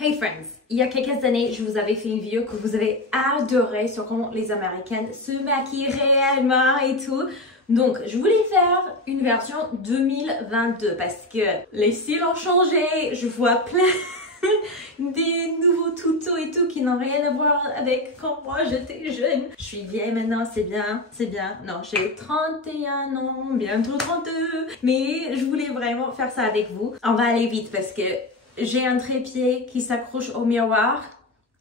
Hey friends, il y a quelques années, je vous avais fait une vidéo que vous avez adoré sur comment les Américaines se maquillent réellement et tout. Donc, je voulais faire une version 2022 parce que les styles ont changé, je vois plein des nouveaux tutos et tout qui n'ont rien à voir avec quand moi j'étais jeune. Je suis vieille maintenant, c'est bien, c'est bien. Non, j'ai 31 ans, bientôt 32. Mais je voulais vraiment faire ça avec vous. On va aller vite parce que j'ai un trépied qui s'accroche au miroir.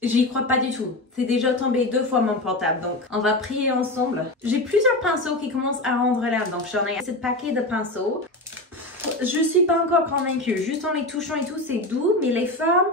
J'y crois pas du tout. C'est déjà tombé 2 fois mon portable, donc on va prier ensemble. J'ai plusieurs pinceaux qui commencent à rendre l'air, donc j'en ai ce paquet de pinceaux. Je suis pas encore convaincue. Juste en les touchant et tout, c'est doux, mais les formes,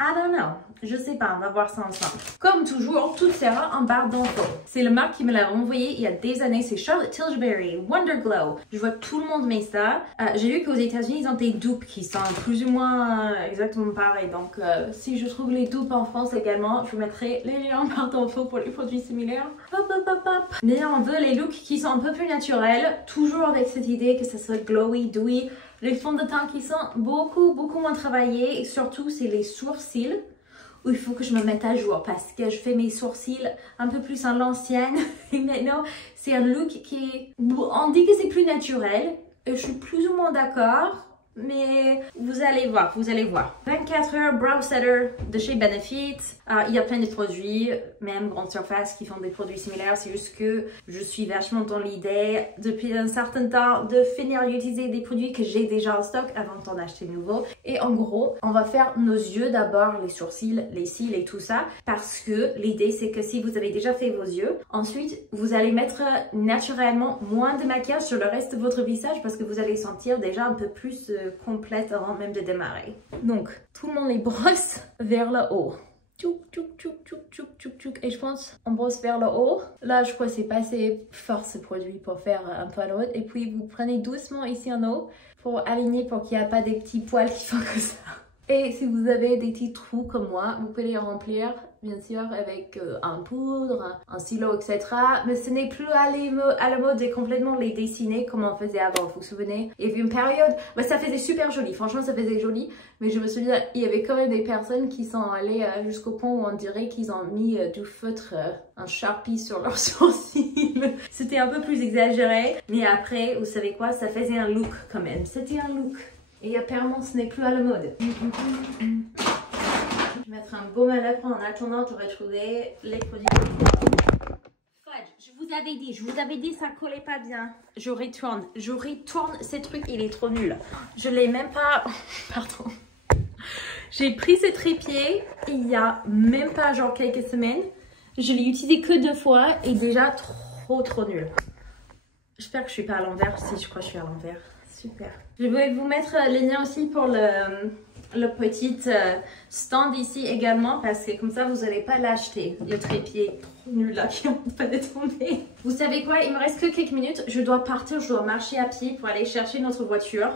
I don't know. Je sais pas, on va voir ça ensemble. Comme toujours, tout sera en barre d'infos. C'est le marque qui me l'a envoyé il y a des années, c'est Charlotte Tilbury, Wonder Glow. Je vois tout le monde met ça. J'ai lu qu'aux États-Unis ils ont des dupes qui sont plus ou moins exactement pareils. Donc, si je trouve les dupes en France également, je vous mettrai les liens en barre d'infos pour les produits similaires. Hop, hop, hop, hop. Mais on veut les looks qui sont un peu plus naturels, toujours avec cette idée que ça soit glowy, dewy. Les fonds de teint qui sont beaucoup moins travaillés et surtout c'est les sourcils où il faut que je me mette à jour parce que je fais mes sourcils un peu plus à l'ancienne et maintenant c'est un look qui est... On dit que c'est plus naturel et je suis plus ou moins d'accord. Mais vous allez voir, vous allez voir. 24 heures Brow Setter de chez Benefit. Il y a plein de produits, même grande surface, qui font des produits similaires. C'est juste que je suis vachement dans l'idée, depuis un certain temps, de finir d'utiliser des produits que j'ai déjà en stock avant d'en acheter de nouveaux. Et en gros, on va faire nos yeux d'abord, les sourcils, les cils et tout ça. Parce que l'idée, c'est que si vous avez déjà fait vos yeux, ensuite, vous allez mettre naturellement moins de maquillage sur le reste de votre visage parce que vous allez sentir déjà un peu plus complète avant même de démarrer. Donc, tout le monde les brosse vers le haut. Tchouk, tchouk, tchouk, tchouk, tchouk, tchouk, tchouk. Et je pense, on brosse vers le haut. Là, je crois que c'est pas assez fort ce produit pour faire un peu à l'autre. Et puis, vous prenez doucement ici en haut pour aligner pour qu'il n'y ait pas des petits poils qui font comme ça. Et si vous avez des petits trous comme moi, vous pouvez les remplir, bien sûr, avec un poudre, un stylo, etc. Mais ce n'est plus à la mode de complètement les dessiner comme on faisait avant, vous vous souvenez? Il y avait une période, bah, ça faisait super joli, franchement ça faisait joli, mais je me souviens, il y avait quand même des personnes qui sont allées jusqu'au point où on dirait qu'ils ont mis du feutre, un Sharpie sur leurs sourcils. C'était un peu plus exagéré, mais après, vous savez quoi, ça faisait un look quand même, c'était un look. Et apparemment, ce n'est plus à la mode. Je vais mettre un baume à lèvres en attendant de retrouver les produits. Fudge, je vous avais dit, ça collait pas bien. Je retourne ce truc, il est trop nul. Je l'ai même pas... Pardon. J'ai pris ce trépied il y a même pas genre quelques semaines. Je l'ai utilisé que 2 fois et déjà trop nul. J'espère que je suis pas à l'envers. Si, je crois que je suis à l'envers. Super. Je vais vous mettre les liens aussi pour le petit stand ici également parce que comme ça vous n'allez pas l'acheter. Le trépied trop nul là qui n'arrête pas de tomber. Vous savez quoi? Il me reste que quelques minutes. Je dois partir, je dois marcher à pied pour aller chercher notre voiture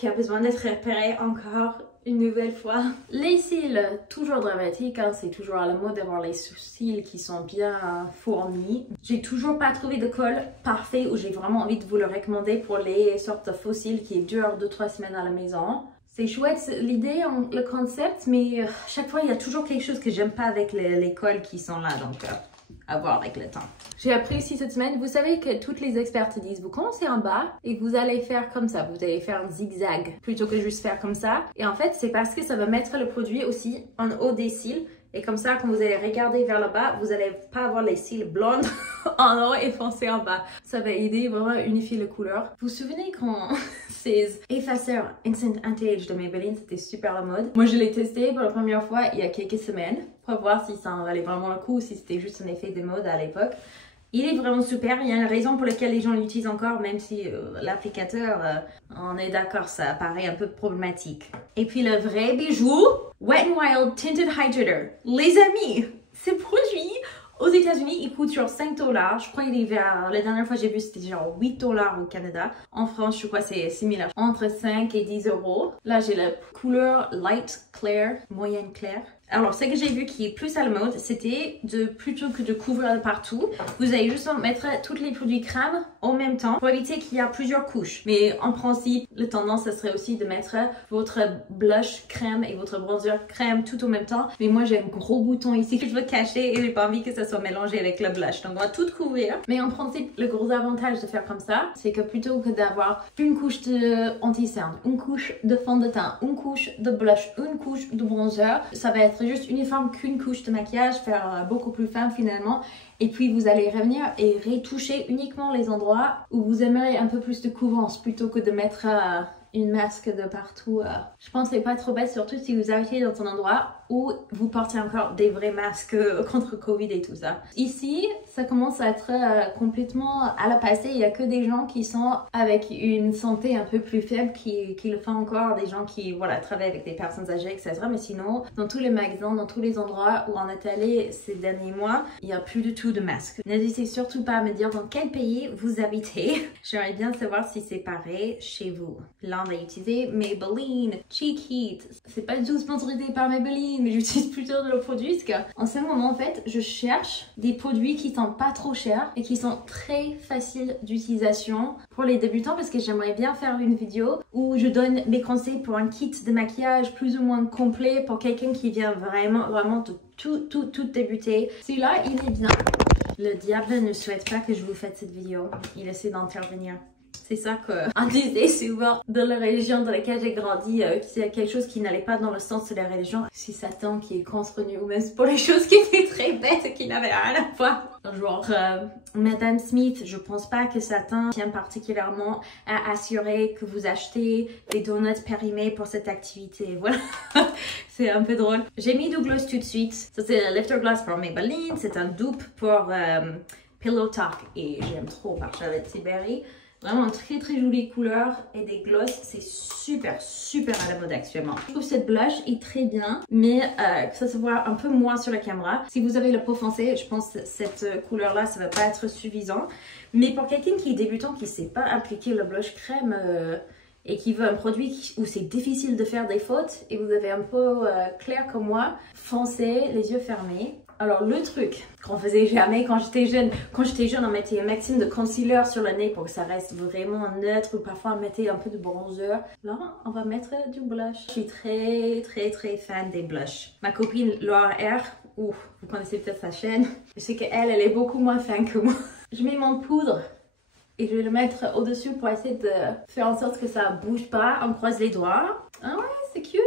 qui a besoin d'être réparée encore une nouvelle fois. Les cils, toujours dramatiques, hein, c'est toujours à la mode d'avoir les cils qui sont bien fournis. J'ai toujours pas trouvé de col parfait où j'ai vraiment envie de vous le recommander pour les sortes de faux cils qui durent 2-3 semaines à la maison. C'est chouette l'idée, le concept, mais chaque fois il y a toujours quelque chose que j'aime pas avec les cols qui sont là, donc à voir avec le temps. J'ai appris aussi cette semaine, vous savez que toutes les expertes disent, vous commencez en bas et que vous allez faire comme ça, vous allez faire un zigzag plutôt que juste faire comme ça. Et en fait, c'est parce que ça va mettre le produit aussi en haut des cils. Et comme ça, quand vous allez regarder vers le bas, vous n'allez pas avoir les cils blondes en haut et foncés en bas. Ça va aider vraiment à unifier les couleurs. Vous vous souvenez quand ces effaceurs Instant Anti-Age de Maybelline, c'était super la mode. Moi, je l'ai testé pour la première fois il y a quelques semaines pour voir si ça en valait vraiment le coup ou si c'était juste un effet de mode à l'époque. Il est vraiment super, il y a une raison pour laquelle les gens l'utilisent encore, même si l'applicateur, on est d'accord, ça paraît un peu problématique. Et puis le vrai bijou, Wet n Wild Tinted Hydrator. Les amis, ce produit, aux États-Unis, il coûte genre 5 $. Je crois qu'il est vers, la dernière fois que j'ai vu, c'était genre 8 $ au Canada. En France, je crois que c'est similaire, entre 5 et 10 €. Là, j'ai la couleur Light Clair, moyenne claire. Alors, ce que j'ai vu qui est plus à la mode, c'était plutôt que de couvrir partout, vous allez juste mettre tous les produits crème en même temps pour éviter qu'il y a plusieurs couches. Mais en principe, la tendance, ce serait aussi de mettre votre blush crème et votre bronzer crème tout en même temps. Mais moi, j'ai un gros bouton ici que je veux cacher et j'ai pas envie que ça soit mélangé avec le blush. Donc, on va tout couvrir. Mais en principe, le gros avantage de faire comme ça, c'est que plutôt que d'avoir une couche de anti-cerne, une couche de fond de teint, une couche de blush, une couche de bronzer, ça va être juste uniforme qu'une couche de maquillage, faire beaucoup plus fin finalement. Et puis vous allez revenir et retoucher uniquement les endroits où vous aimeriez un peu plus de couvrance plutôt que de mettre une masque de partout. Je pense que c'est pas trop bête, surtout si vous habitez dans un endroit où vous portez encore des vrais masques contre Covid et tout ça. Ici, ça commence à être complètement à la passée. Il n'y a que des gens qui sont avec une santé un peu plus faible qui le font encore, des gens qui voilà, travaillent avec des personnes âgées, etc. Mais sinon, dans tous les magasins, dans tous les endroits où on est allé ces derniers mois, il n'y a plus du tout de masques. N'hésitez surtout pas à me dire dans quel pays vous habitez. J'aimerais bien savoir si c'est pareil chez vous. Là, on va utiliser Maybelline Cheek Heat. C'est pas du tout sponsorisé par Maybelline, mais j'utilise plutôt de leurs produits parce qu'en ce moment, en fait, je cherche des produits qui sont pas trop chers et qui sont très faciles d'utilisation pour les débutants parce que j'aimerais bien faire une vidéo où je donne mes conseils pour un kit de maquillage plus ou moins complet pour quelqu'un qui vient vraiment de tout débuter. Celui-là, il est bien. Le diable ne souhaite pas que je vous fasse cette vidéo. Il essaie d'intervenir. C'est ça qu'on disait souvent dans la religion dans laquelle j'ai grandi, c'est quelque chose qui n'allait pas dans le sens de la religion. C'est Satan qui est contre nous, même pour les choses qui étaient très bêtes et qui n'avaient rien à voir. Genre, Madame Smith, je pense pas que Satan tient particulièrement à assurer que vous achetez des donuts périmés pour cette activité. Voilà, c'est un peu drôle. J'ai mis du gloss tout de suite. Ça, c'est le Lifter Gloss pour Maybelline. C'est un dupe pour Pillow Talk et j'aime trop par Charlotte Tilbury. Vraiment très jolie couleur et des gloss, c'est super à la mode actuellement. Je trouve cette blush est très bien, mais ça se voit un peu moins sur la caméra. Si vous avez la peau foncée, je pense que cette couleur là, ça va pas être suffisant. Mais pour quelqu'un qui est débutant, qui sait pas appliquer le blush crème et qui veut un produit où c'est difficile de faire des fautes et vous avez un peau claire comme moi, foncez, les yeux fermés. Alors le truc qu'on faisait jamais quand j'étais jeune, on mettait un maximum de concealer sur le nez pour que ça reste vraiment neutre ou parfois on mettait un peu de bronzer. Là, on va mettre du blush. Je suis très fan des blushs. Ma copine Laura R, vous connaissez peut-être sa chaîne, je sais qu'elle est beaucoup moins fan que moi. Je mets mon poudre et je vais le mettre au-dessus pour essayer de faire en sorte que ça bouge pas. On croise les doigts. Ah ouais, c'est cute,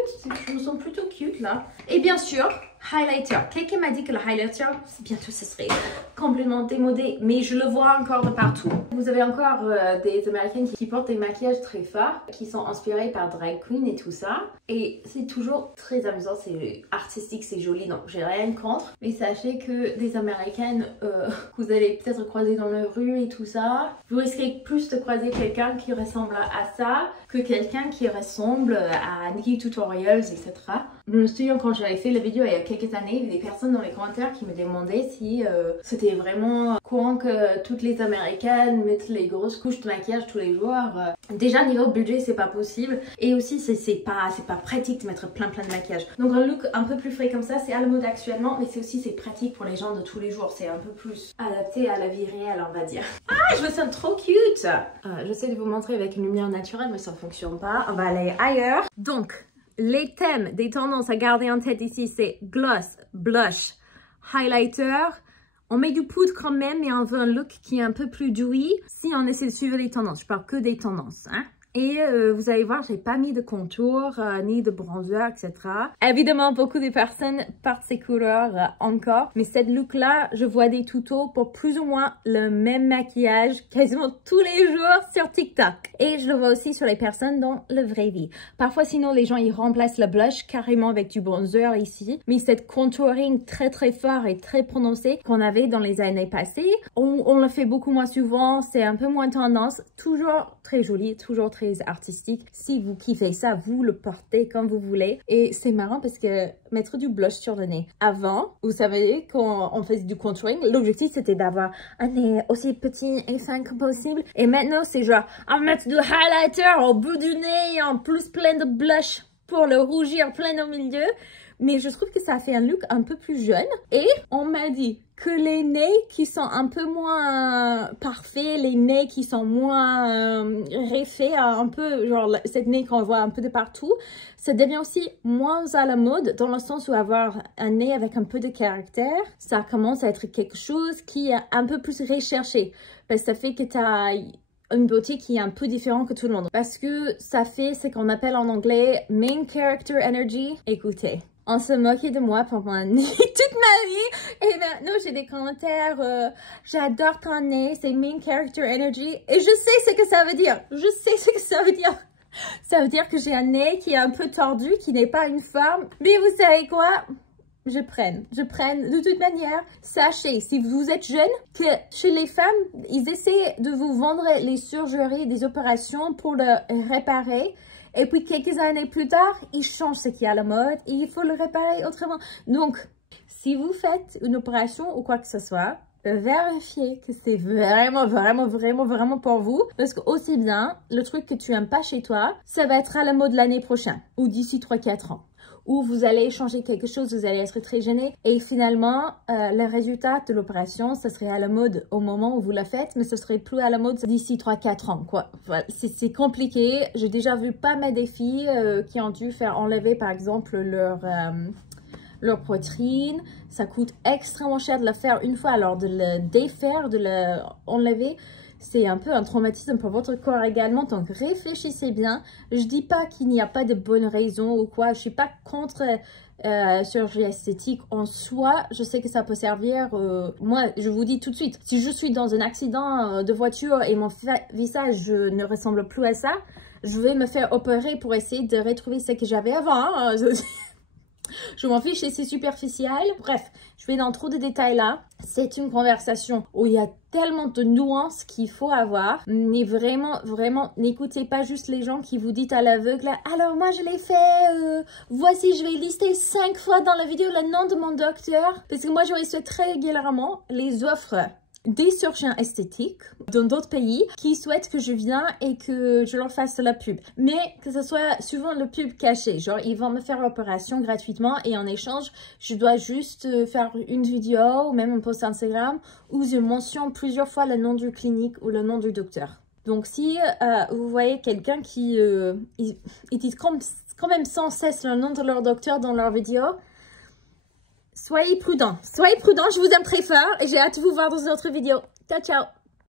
je me sens plutôt cute là. Et bien sûr, highlighter. Quelqu'un m'a dit que le highlighter, bientôt ce serait complètement démodé, mais je le vois encore de partout. Vous avez encore des Américaines qui portent des maquillages très forts, qui sont inspirés par drag queen et tout ça. Et c'est toujours très amusant, c'est artistique, c'est joli, donc j'ai rien contre. Mais sachez que des Américaines que vous allez peut-être croiser dans la rue et tout ça, vous risquez plus de croiser quelqu'un qui ressemble à ça que quelqu'un qui ressemble à Nikki Tutorials, etc. Je me souviens quand j'avais fait la vidéo il y a quelques années, il y avait des personnes dans les commentaires qui me demandaient si c'était vraiment courant que toutes les Américaines mettent les grosses couches de maquillage tous les jours. Déjà niveau budget c'est pas possible et aussi c'est pas pratique de mettre plein de maquillage. Donc un look un peu plus frais comme ça c'est à la mode actuellement, mais c'est pratique pour les gens de tous les jours, c'est un peu plus adapté à la vie réelle on va dire. Ah, je me sens trop cute. J'essaie de vous montrer avec une lumière naturelle mais ça fonctionne pas, on va aller ailleurs. Donc les thèmes des tendances à garder en tête ici, c'est gloss, blush, highlighter. On met du poudre quand même, mais on veut un look qui est un peu plus dewy si on essaie de suivre les tendances. Je parle que des tendances, hein. Et vous allez voir, j'ai pas mis de contour, ni de bronzer, etc. Évidemment, beaucoup de personnes portent ces couleurs encore. Mais cette look-là, je vois des tutos pour plus ou moins le même maquillage quasiment tous les jours sur TikTok. Et je le vois aussi sur les personnes dans la vraie vie. Parfois, sinon, les gens, ils remplacent le blush carrément avec du bronzer ici. Mais cette contouring très fort et très prononcé qu'on avait dans les années passées, on le fait beaucoup moins souvent. C'est un peu moins tendance. Toujours très joli, toujours très artistique. Si vous kiffez ça, vous le portez comme vous voulez. Et c'est marrant parce que mettre du blush sur le nez. Avant, vous savez, quand on faisait du contouring, l'objectif c'était d'avoir un nez aussi petit et fin que possible. Et maintenant, c'est genre, on met du highlighter au bout du nez et en plus plein de blush pour le rougir plein au milieu. mais je trouve que ça fait un look un peu plus jeune. Et on m'a dit que les nez qui sont un peu moins parfaits, les nez qui sont moins refaits, un peu genre cette nez qu'on voit un peu de partout, ça devient aussi moins à la mode dans le sens où avoir un nez avec un peu de caractère, ça commence à être quelque chose qui est un peu plus recherché. Parce que ça fait que tu as une beauté qui est un peu différente que tout le monde. Parce que ça fait ce qu'on appelle en anglais main character energy. Écoutez, on se moquait de moi pendant toute ma vie. Et maintenant, j'ai des commentaires. J'adore ton nez, c'est main character energy. Et je sais ce que ça veut dire. Je sais ce que ça veut dire. Ça veut dire que j'ai un nez qui est un peu tordu, qui n'est pas une forme. Mais vous savez quoi? Je prenne. De toute manière, sachez, si vous êtes jeune, que chez les femmes, ils essaient de vous vendre les surgeries, des opérations pour le réparer. Et puis, quelques années plus tard, ils changent ce qui est à la mode et il faut le réparer autrement. Donc, si vous faites une opération ou quoi que ce soit, vérifiez que c'est vraiment pour vous. Parce que aussi bien, le truc que tu n'aimes pas chez toi, ça va être à la mode l'année prochaine ou d'ici 3-4 ans. Ou vous allez changer quelque chose, vous allez être très gêné. Et finalement, le résultat de l'opération, ça serait à la mode au moment où vous la faites, mais ce serait plus à la mode d'ici 3-4 ans, quoi. Voilà, c'est compliqué. J'ai déjà vu pas mal des filles qui ont dû faire enlever, par exemple, leur poitrine. Ça coûte extrêmement cher de la faire une fois. Alors, de le défaire, de l'enlever, c'est un peu un traumatisme pour votre corps également. Donc, réfléchissez bien. Je dis pas qu'il n'y a pas de bonnes raisons ou quoi. Je suis pas contre chirurgie esthétique en soi. Je sais que ça peut servir. Moi, je vous dis tout de suite, si je suis dans un accident de voiture et mon visage ne ressemble plus à ça, je vais me faire opérer pour essayer de retrouver ce que j'avais avant. Hein. Je m'en fiche et c'est superficiel. Bref, je vais dans trop de détails là. C'est une conversation où il y a tellement de nuances qu'il faut avoir. Mais vraiment, n'écoutez pas juste les gens qui vous disent à l'aveugle. Alors moi je l'ai fait, voici je vais lister 5 fois dans la vidéo le nom de mon docteur. Parce que moi je reçois très régulièrement les offres des chirurgiens esthétiques dans d'autres pays qui souhaitent que je vienne et que je leur fasse la pub. Mais que ce soit souvent le pub caché. Genre, ils vont me faire l'opération gratuitement et en échange, je dois juste faire une vidéo ou même un post Instagram où je mentionne plusieurs fois le nom du clinique ou le nom du docteur. Donc, si vous voyez quelqu'un qui ils disent quand même sans cesse le nom de leur docteur dans leur vidéo, soyez prudents, je vous aime très fort et j'ai hâte de vous voir dans une autre vidéo. Ciao, ciao!